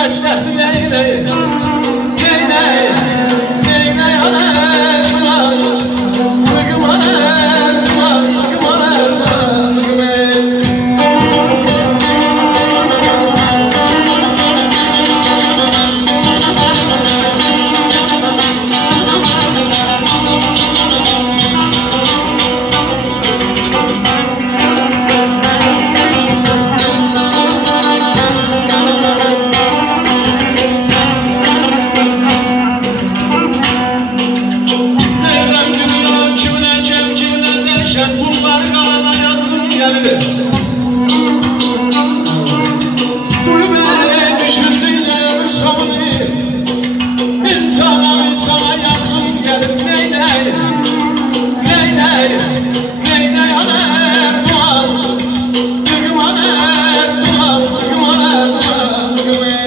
Dəstəsi neynəyir, neynəyir, neynəyir anər, uyğum anər, uyğum anər, uyğum ey. Bunlar qalana yazılım gəlir. Qulübə düşündükcə yaşamını insana yazılım gəlir. Neynək, neynək, neynək anər, dual, uyğum anər, dual, uyğum anər, uyğum ey.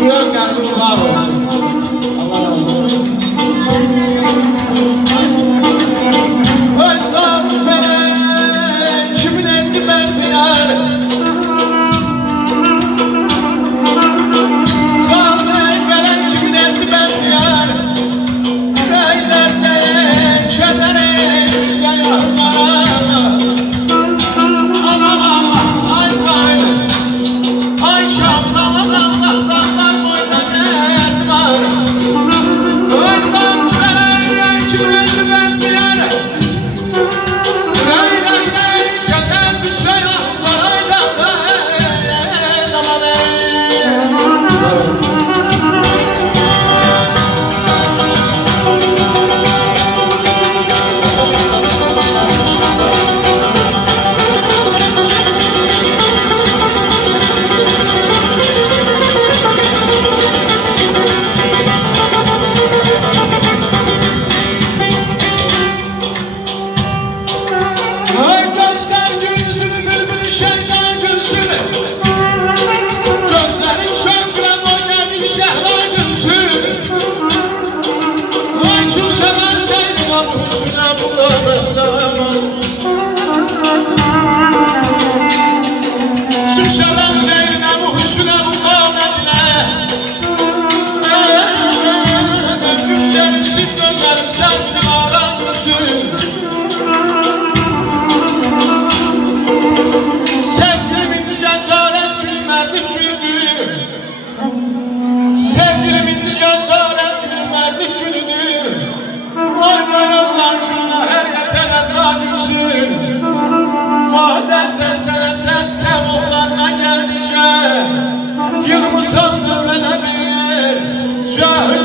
Duyar kalbim var olsun. Allah razı olsun. Oy sağlık veren kimin etti ben binar. Sağlık veren kimin etti ben binar. Yüreklerde şerlere isyan yazarama. Aman aman ay sahip. Ay şahlan dağlar boyda dert var. Oy saz veren kimin ben binar. Yüreklerde çeken bir şey yok sarayda aman ey. Ay gözler gülsün, bülbül şeytan gülsün. Gözlerin şökren oynar bir şehla gülsün. Ay çok severseniz bu üstüne bulamam. Şu severseniz bu üstüne bulamam. Gülsenin sim gözlerim sevgili aran gülsün. Sevgilimin cesaret günü mertlik günüdür. Sevgilimin cesaret günü mertlik günüdür. Koyma göz arşına her yeter gülsün. Dersen sana sen tevoklarına geldikçe yığmışsan dövlenebilir. Cahil